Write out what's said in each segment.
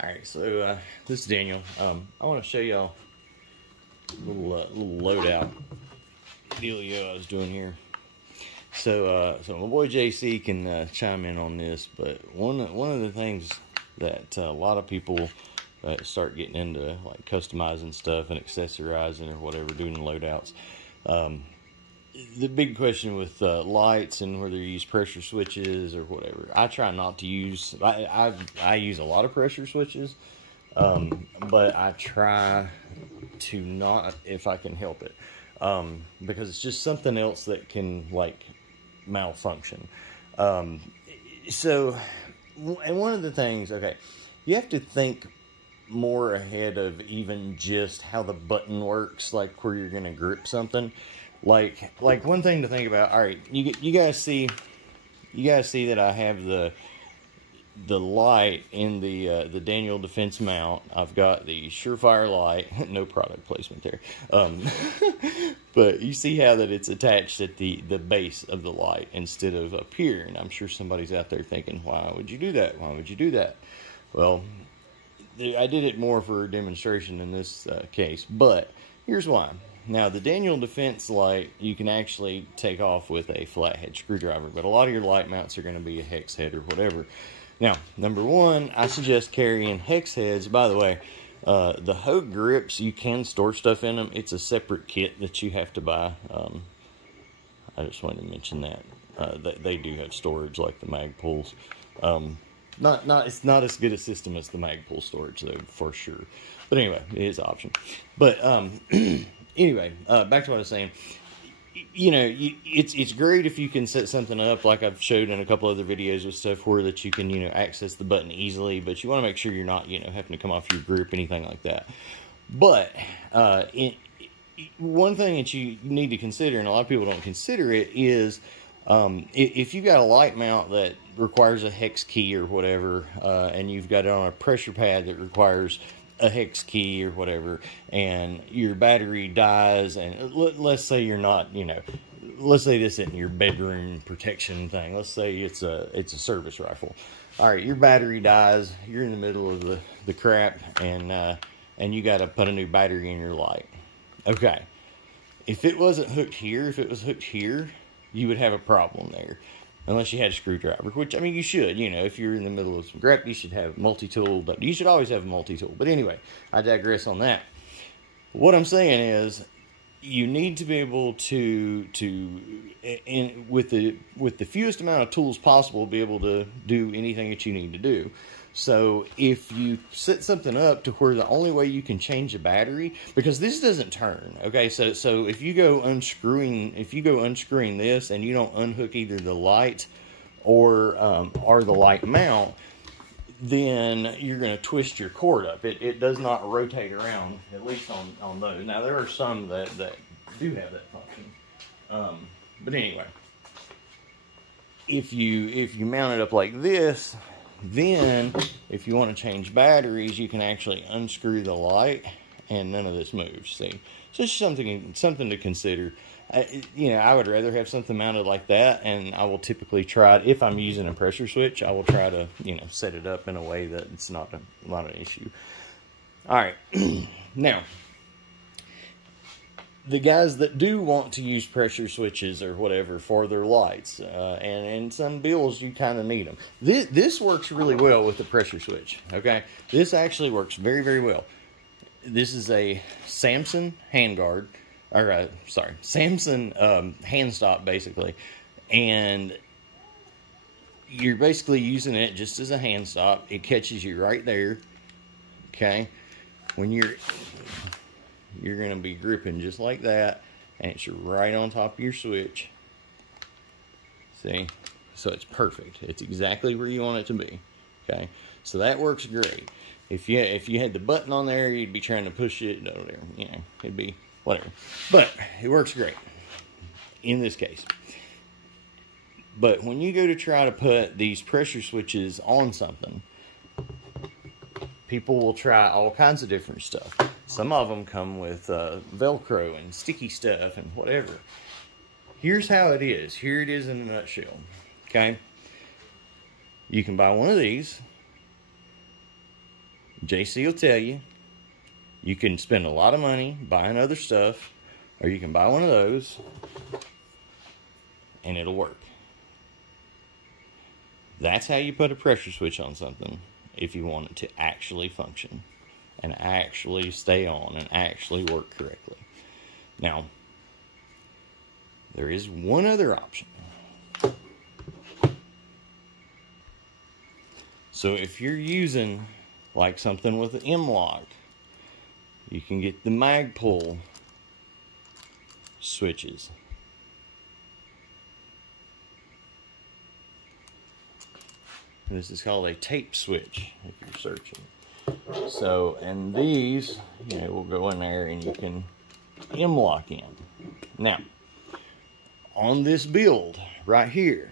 Alright, so this is Daniel. I want to show y'all a little loadout dealio I was doing here. So my boy JC can chime in on this, but one of the things that a lot of people start getting into, like customizing stuff and accessorizing or whatever, doing loadouts. The big question with lights and whether you use pressure switches or whatever. I try not to use. I use a lot of pressure switches, but I try to not if I can help it, because it's just something else that can like malfunction. So, and one of the things, okay, you have to think more ahead of even just how the button works, like where you're gonna grip something. Like one thing to think about. All right, you guys see that I have the light in the Daniel Defense mount. I've got the Surefire light. No product placement there. But you see how that it's attached at the base of the light instead of up here. And I'm sure somebody's out there thinking, why would you do that? Why would you do that? Well, I did it more for a demonstration in this case, but here's why. Now, the Daniel Defense light, you can actually take off with a flathead screwdriver, but a lot of your light mounts are going to be a hex head or whatever. Now, number one, I suggest carrying hex heads. By the way, the Hogue grips, you can store stuff in them. It's a separate kit that you have to buy. I just wanted to mention that. They do have storage like the Magpuls. It's not as good a system as the Magpul storage, though, for sure. But anyway, it is an option. But anyway, back to what I was saying. You know, it's great if you can set something up like I've showed in a couple other videos with stuff where that you can, access the button easily, but you want to make sure you're not, having to come off your grip, anything like that. But one thing that you need to consider, and a lot of people don't consider it, is if you've got a light mount that requires a hex key or whatever, and you've got it on a pressure pad that requires a hex key or whatever, and your battery dies, and let's say you're not, let's say this isn't your bedroom protection thing. Let's say it's a service rifle. All right, your battery dies. You're in the middle of the crap, and you got to put a new battery in your light. Okay, if it wasn't hooked here, if it was hooked here, you would have a problem there. Unless you had a screwdriver, which, I mean, you should, if you're in the middle of some grep, you should have multi-tool, but you should always have a multi-tool. But anyway, I digress on that. What I'm saying is, you need to be able to with the fewest amount of tools possible, be able to do anything that you need to do. So if you set something up to where the only way you can change the battery, because this doesn't turn, okay? So if you go unscrewing this and you don't unhook either the light or the light mount, then you're going to twist your cord up. It does not rotate around, at least on those. Now there are some that do have that function, but anyway, if you mount it up like this, then if you want to change batteries, you can actually unscrew the light and none of this moves. See, so it's something to consider. I would rather have something mounted like that, and I will typically try, if I'm using a pressure switch, I will try to set it up in a way that it's not an issue. All right, now the guys that do want to use pressure switches or whatever for their lights, and in some builds you kind of need them. This works really well with the pressure switch, okay? This actually works very, very well. This is a Samson handguard, or Samson hand stop, basically. And you're basically using it just as a hand stop. It catches you right there, okay? When you're going to be gripping just like that, and it's right on top of your switch. See? So it's perfect. It's exactly where you want it to be. Okay? So that works great. If you had the button on there, you'd be trying to push it, whatever, it'd be whatever. But it works great in this case. But when you go to try to put these pressure switches on something, people will try all kinds of different stuff. Some of them come with Velcro and sticky stuff and whatever. Here's how it is. Here it is in a nutshell. Okay? You can buy one of these. JC will tell you, you can spend a lot of money buying other stuff, or you can buy one of those and it'll work. That's how you put a pressure switch on something if you want it to actually function and actually stay on and actually work correctly. Now, there is one other option. So if you're using like something with an M-lock, you can get the mag pull switches. This is called a tape switch if you're searching. So, and these, you know, will go in there and you can M-lock in. Now, on this build right here,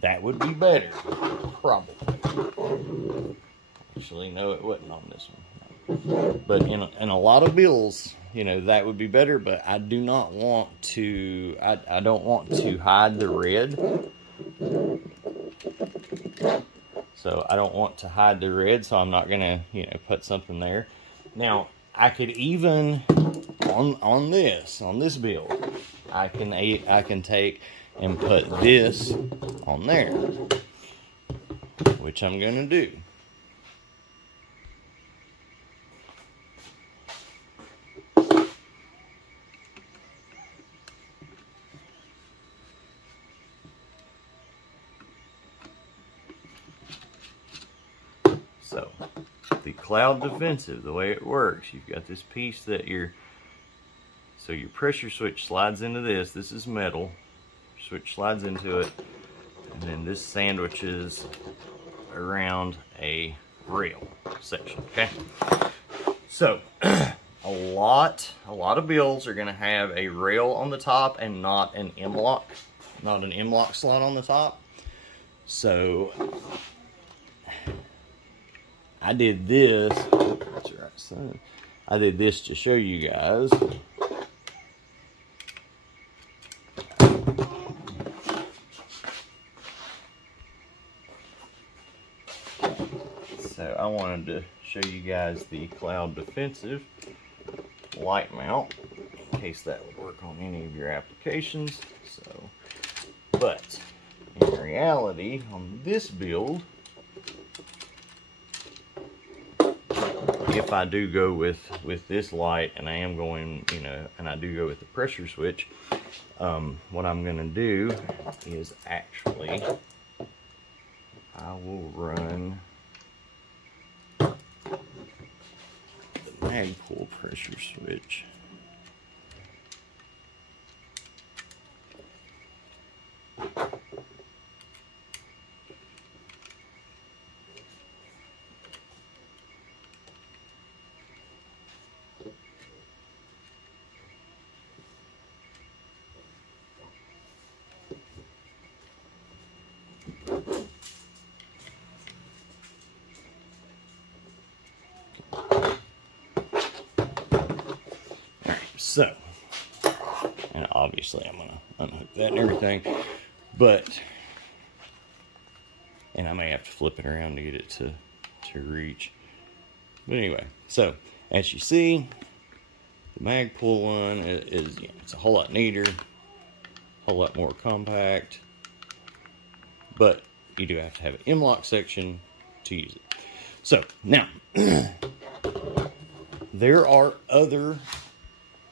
that would be better, probably. Actually, no, it wasn't on this one. But in a lot of builds, you know, that would be better, but I do not want to, I don't want to hide the red. So I don't want to hide the red, so I'm not gonna, you know, put something there. Now, I could even, on this build, I can take and put this on there, which I'm gonna do. So, the cloud defensive, the way it works, you've got this piece that your pressure switch slides into this. This is metal. Switch slides into it, and then this sandwiches around a rail section. Okay. So, a lot of builds are going to have a rail on the top and not an M-lock, slot on the top. So, I did this. That's right, son. I did this to show you guys. So I wanted to show you guys the cloud defensive light mount in case that would work on any of your applications. So, but in reality, on this build, if I do go with this light, and I am going, you know, and I do go with the pressure switch, what I'm going to do is actually, I will run the mag pull pressure switch. So, and obviously I'm going to unhook that and everything, but, and I may have to flip it around to get it to reach. But anyway, so, as you see, the mag pull one is, you know, it's a whole lot neater, a whole lot more compact, but you do have to have an M-lock section to use it. So, now, there are other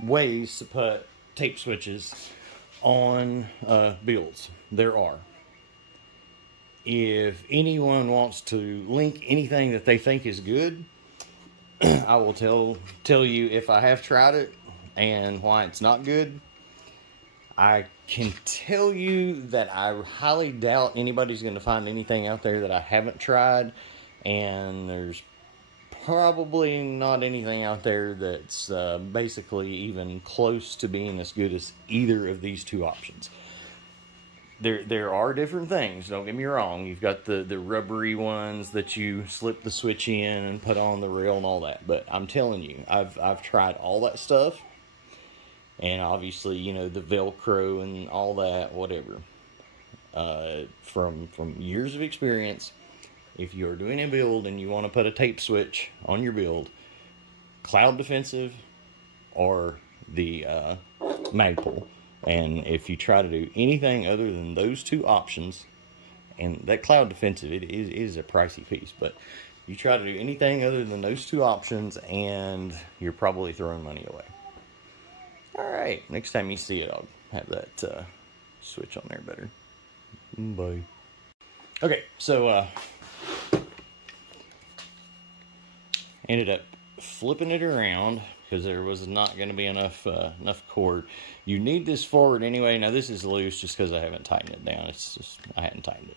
ways to put tape switches on builds. There are. If anyone wants to link anything that they think is good, I will tell you if I have tried it and why it's not good. I can tell you that I highly doubt anybody's going to find anything out there that I haven't tried, and there's probably not anything out there that's basically even close to being as good as either of these two options. There are different things, don't get me wrong. You've got the rubbery ones that you slip the switch in and put on the rail and all that. But I'm telling you, I've tried all that stuff. And obviously, you know, the Velcro and all that, whatever. From years of experience, if you're doing a build and you want to put a tape switch on your build, cloud defensive or the Magpul. And if you try to do anything other than those two options, and that cloud defensive, it is a pricey piece, but you try to do anything other than those two options and you're probably throwing money away. Alright, next time you see it, I'll have that switch on there better. Bye. Okay, so ended up flipping it around because there was not going to be enough cord. You need this forward anyway. Now this is loose just because I haven't tightened it down. It's just I hadn't tightened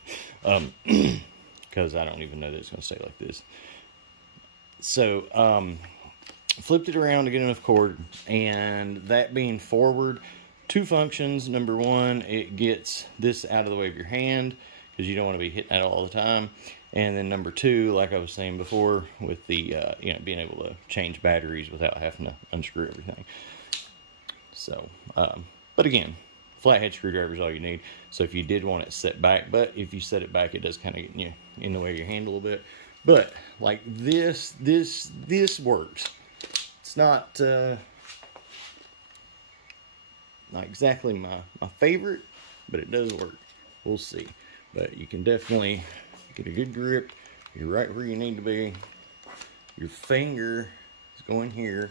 it because I don't even know that it's going to stay like this. So flipped it around to get enough cord, and that being forward, two functions. Number one, it gets this out of the way of your hand because you don't want to be hitting that all the time. And then number two, like I was saying before, with the you know, being able to change batteries without having to unscrew everything. So, but again, flathead screwdriver is all you need. So if you did want it set back, but if you set it back, it does kind of get you in the way of your hand a little bit. But like this works. It's not exactly my favorite, but it does work. We'll see. But you can definitely get a good grip. You're right where you need to be. Your finger is going here.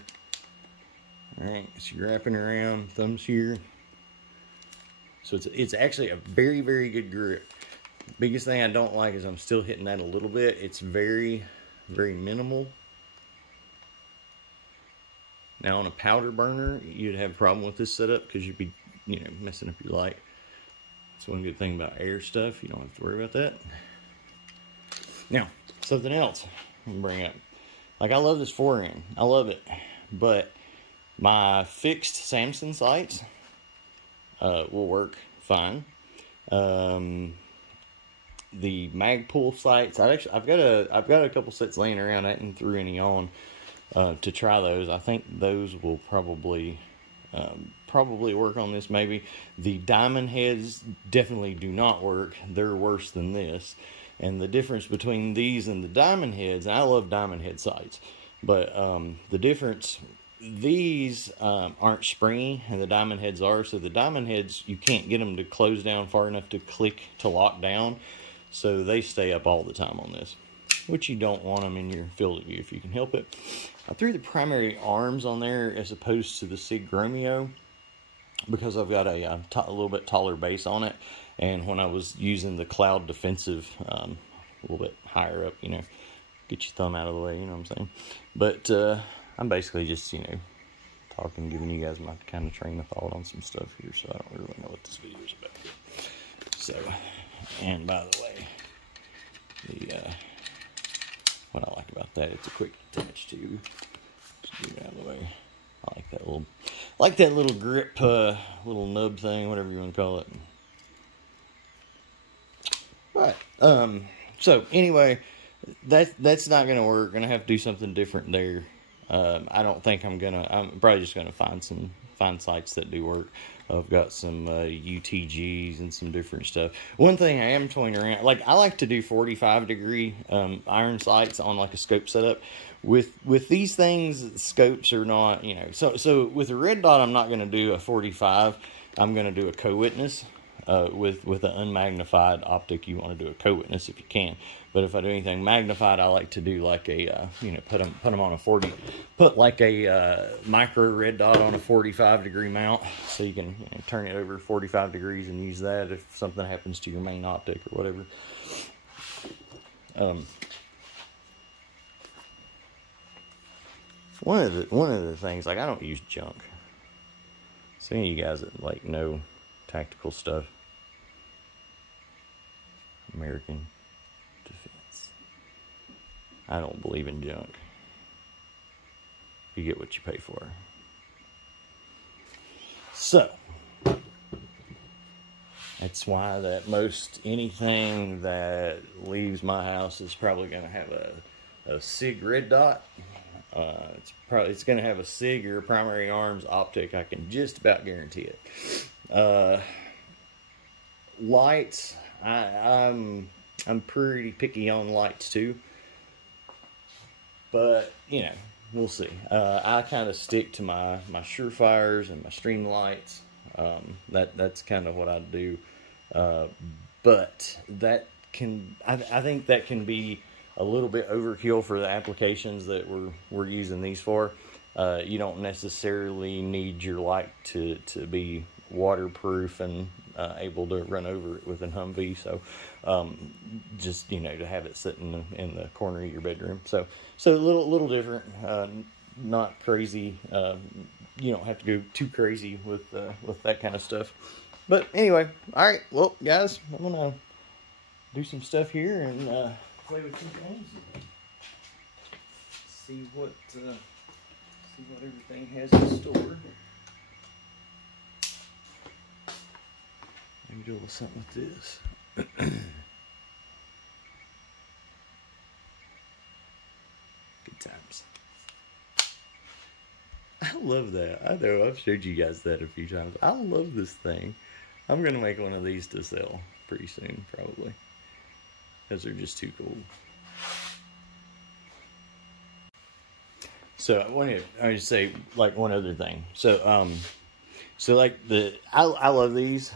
Alright, so you're wrapping around, thumbs here. So it's actually a very, very good grip. Biggest thing I don't like is I'm still hitting that a little bit. It's very, very minimal. Now on a powder burner, you'd have a problem with this setup because you'd be, you know, messing up your light. That's one good thing about air stuff. You don't have to worry about that. Now, something else I'm gonna bring up. Like, I love this 4-in. I love it. But my fixed Samsung sights will work fine. The Magpul sights, I've got a couple sets laying around. I hadn't threw any on to try those. I think those will probably work on this. Maybe the diamond heads definitely do not work. They're worse than this. And the difference between these and the diamond heads, and I love diamond head sights, but the difference, these aren't springy and the diamond heads are. So the diamond heads, you can't get them to close down far enough to click to lock down. So they stay up all the time on this, which you don't want them in your field of view if you can help it. I threw the primary arms on there as opposed to the Sig Romeo because I've got a little bit taller base on it. And when I was using the cloud defensive a little bit higher up, you know, get your thumb out of the way, you know what I'm saying? But I'm basically just, you know, talking, giving you guys my kind of train of thought on some stuff here, so I don't really know what this video is about. So, and by the way, what I like about that, it's a quick attach too. Just get it out of the way. I like that little grip, little nub thing, whatever you want to call it. Right. So anyway, that's not gonna work. Gonna have to do something different there. I don't think I'm probably just gonna find sites that do work. I've got some UTGs and some different stuff. One thing I am toying around, like I like to do 45-degree iron sights on like a scope setup. With these things, scopes are not, you know. So with a red dot, I'm not gonna do a 45. I'm gonna do a co-witness. With an unmagnified optic, you want to do a co-witness if you can. But if I do anything magnified, I like to do like a, you know, put them on a 40, put like a micro red dot on a 45-degree mount, so you can, you know, turn it over 45 degrees and use that if something happens to your main optic or whatever. One of the things, like, I don't use junk. So any of you guys that like know tactical stuff, American defense, I don't believe in junk. You get what you pay for. So that's why that most anything that leaves my house is probably going to have a Sig red dot. It's going to have a Sig or a primary arms optic. I can just about guarantee it. Lights, I'm I'm pretty picky on lights too. But, you know, we'll see. I kind of stick to my Surefires and my string lights. That's kind of what I do. But that can, I think that can be a little bit overkill for the applications that we're using these for. You don't necessarily need your light to be waterproof and able to run over it with a Humvee. So just, you know, to have it sitting in the corner of your bedroom. So a little different, not crazy. You don't have to go too crazy with that kind of stuff. But anyway, all right. Well, guys, I'm gonna do some stuff here and play with some things. See what everything has in store. Maybe do a little something with this. Good times. I love that. I know I've showed you guys that a few times. I love this thing. I'm gonna make one of these to sell pretty soon, probably, because they're just too cool. So I wanted to say like one other thing. So like I love these.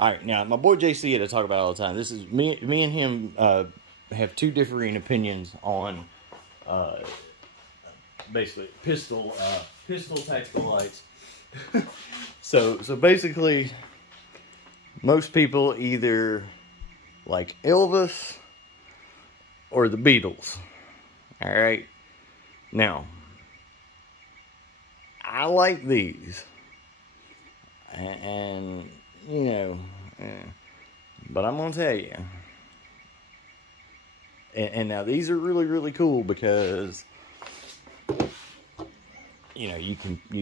All right, now my boy JC had to talk about it all the time. This is me and him have two differing opinions on basically pistol tactical lights. So basically, most people either like Elvis or the Beatles. All right. Now, I like these, and you know, but I'm gonna tell you, and now these are really cool because, you know, you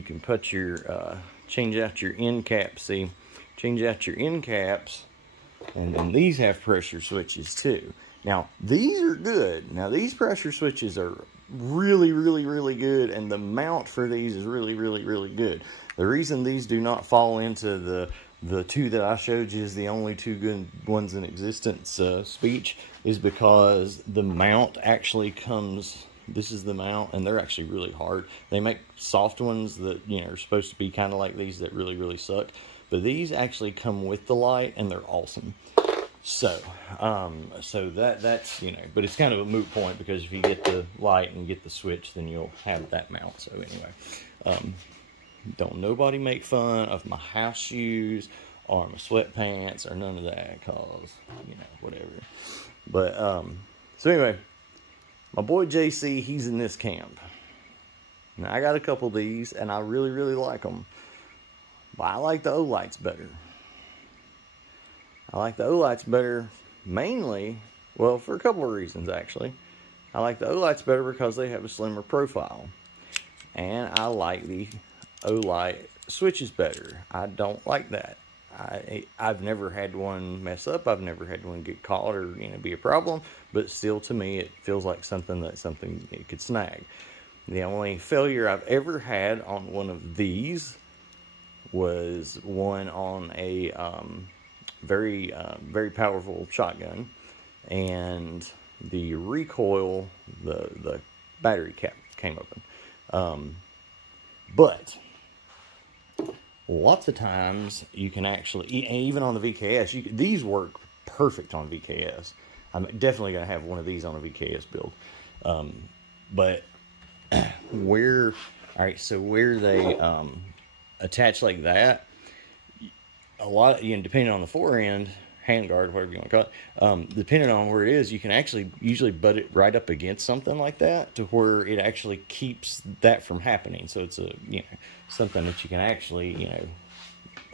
can put your change out your end caps. See, change out your end caps, and then these have pressure switches too. Now these are good. Now these pressure switches are really good, and the mount for these is really good. The reason these do not fall into the two that I showed you is the only two good ones in existence speech is because the mount actually comes. This is the mount, and they're actually really hard. They make soft ones that, you know, are supposed to be kind of like these that really suck, but these actually come with the light, and they're awesome. So that's, you know, but it's kind of a moot point because if you get the light and get the switch, then you'll have that mount. So anyway, don't nobody make fun of my house shoes or my sweatpants or none of that, cause, you know, whatever. But so anyway, my boy JC, he's in this camp. Now I got a couple of these, and I really like them, but I like the Olights better. I like the Olights better mainly, well, for a couple of reasons, actually. I like the Olights better because they have a slimmer profile. And I like the Olight switches better. I don't like that. I've never had one mess up. I've never had one get caught or, you know, be a problem. But still, to me, it feels like something it could snag. The only failure I've ever had on one of these was one on a very powerful shotgun, and the recoil, the battery cap came open. But lots of times you can actually, even on the VKS, these work perfect on VKS. I'm definitely going to have one of these on a VKS build. But where they attach like that, a lot, you know, depending on the forend, handguard, whatever you want to call it, depending on where it is, you can actually usually butt it right up against something like that to where it actually keeps that from happening. So it's a, you know, something that you can actually, you know,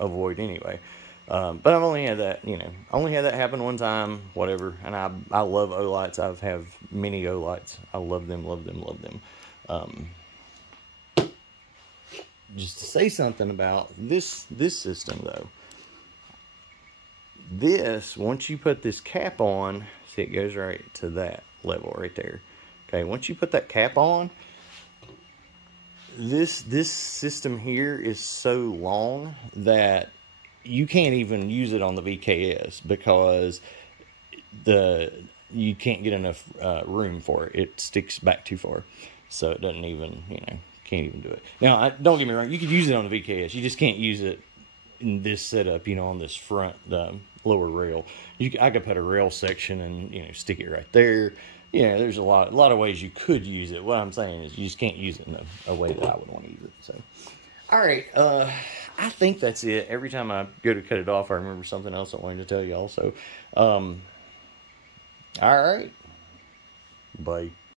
avoid anyway. But I've only had that, you know, happen one time, whatever. And I love Olights. I have many Olights. I love them. Just to say something about this system though. This, once you put this cap on, see, it goes right to that level right there. Okay, once you put that cap on, this system here is so long that you can't even use it on the VKS because you can't get enough room for it. It sticks back too far, so it doesn't even, can't even do it. Now, don't get me wrong, you could use it on the VKS. You just can't use it in this setup, on this front lower rail. I could put a rail section and stick it right there. There's a lot of ways you could use it. What I'm saying is you just can't use it in a way that I would want to use it. So, all right, I think that's it. Every time I go to cut it off, I remember something else I wanted to tell you also. All right, bye.